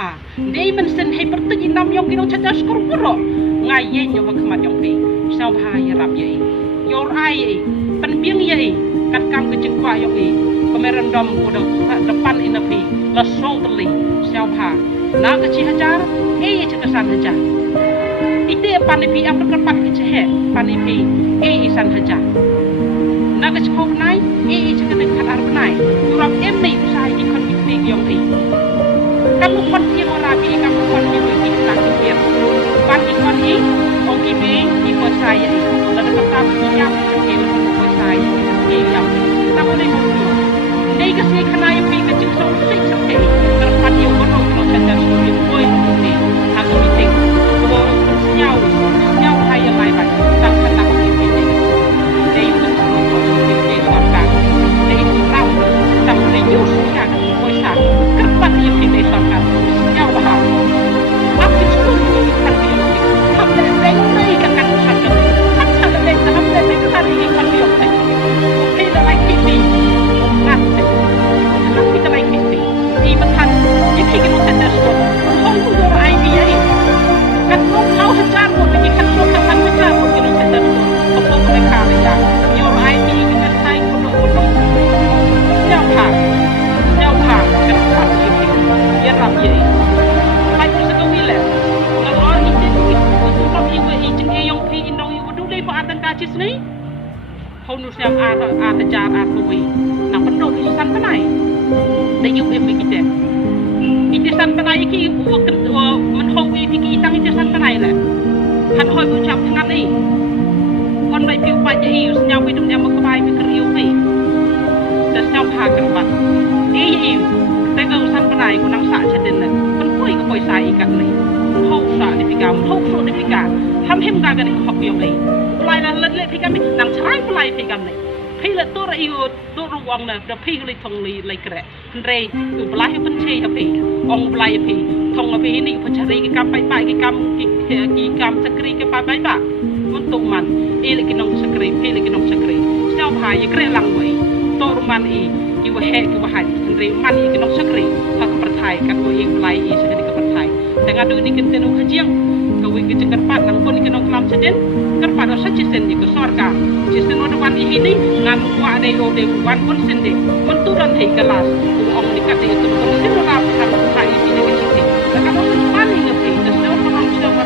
Dia mensen hai pertuji nam yang kita caca skor puro. Ngaye nyawa kemat yang pi. Sao bahaya rap ye. Yor ai penbiang ye. Kat kam kejengkwa yang ye. Pemeran dom udah depan inapi. Lasong teli. Sao bah. Nak kecih hajar. Cekasan hajar. Ite panipi apa kerpat kecih. Panipi. Isan hajar. Nak kecih kau nai. Cekasan kat arbnai. Urap emni usaha ikon iknik yang ye. Kamu kon yang orang bi kamu kon yang lebih nak fikir. Pan ikon ini, orang kibi ikon saya ini. Lalu pertama yang kecil ikon saya ini yang tak boleh mundur. Ini kesini kena yang bi kecil sosik sampai. Terpan yang orang kalau cacat sulit boy ini. Aku meeting. Kalau senyau saya lain tak kena kibi ini. Dia itu semua kibi sorkan. Dia itu ram. Tak boleh usah boy sah. Kerpat yang kibi sorkan. Senyau bahar. Aku cukup kan dia. Hamdan baik kan sangat. Kan sangat baik. Hamdan baik hari ini kan dia. Kita lagi kibi. Nanti. Kita lagi kibi. Ini macam yang kita nak cakap. Kau tu orang idea ini. Kan kau sejar pun. Jadi kan kau akan sejar pun kita cakap. Kau mereka saja. Yang orang idea ini kan saya kuno. Senyau bahar. Senyau bahar. Kerpat kibi. Ya Rabbi. Baik bersatu wilayah. Kalau orang itu sebab ibu ijeng yang pi indong ibu dulu dari pak atan kacis ni. Kau nusiam ada jar kuwi. Nak penuh isan penai. Dan ibu yang kita. Itisan penai ki ibu menhowi fikir itang itisan penai lah. Han hoi ucap dengan ni. Kon baik pi upaya iu senyap hidup yang berkebai fikir iu pi. Dan senyap hakan bat. Iu. Tengah usan penai kunang sak cedin lah. Penpui ke poi sai ikat ni. Hau sak di fikam, hau sok di fikam. Ham hem gagan ni kop yang ni. Pelai lah let fikam ni. Nang cerai pelai fikam ni. Pi let tu iu tu ruang na. Dah pi li thong li lai kere. Hendrei tu pelai pencei api. Ong pelai api. Thong api ini pencari ke kam pai pai ke kam sakri ke pai pai ba. Untuk man. Lagi kinong sakri. Lagi kinong sakri. Siapa bahaya kere lang wei. Tor man ibu hek ibu hari sendiri man iki nok sakri hak pertai kan ko ing pelai i sakri ke pertai tengah du ni kenten hajiang ko wi ke kerpat nang pun iki nok lam seden kerpat do sajisen di ke sorga jisen wad wan i ni ngan wa de o de wan pun sende menturan hei kelas ong dikat itu pun sin ora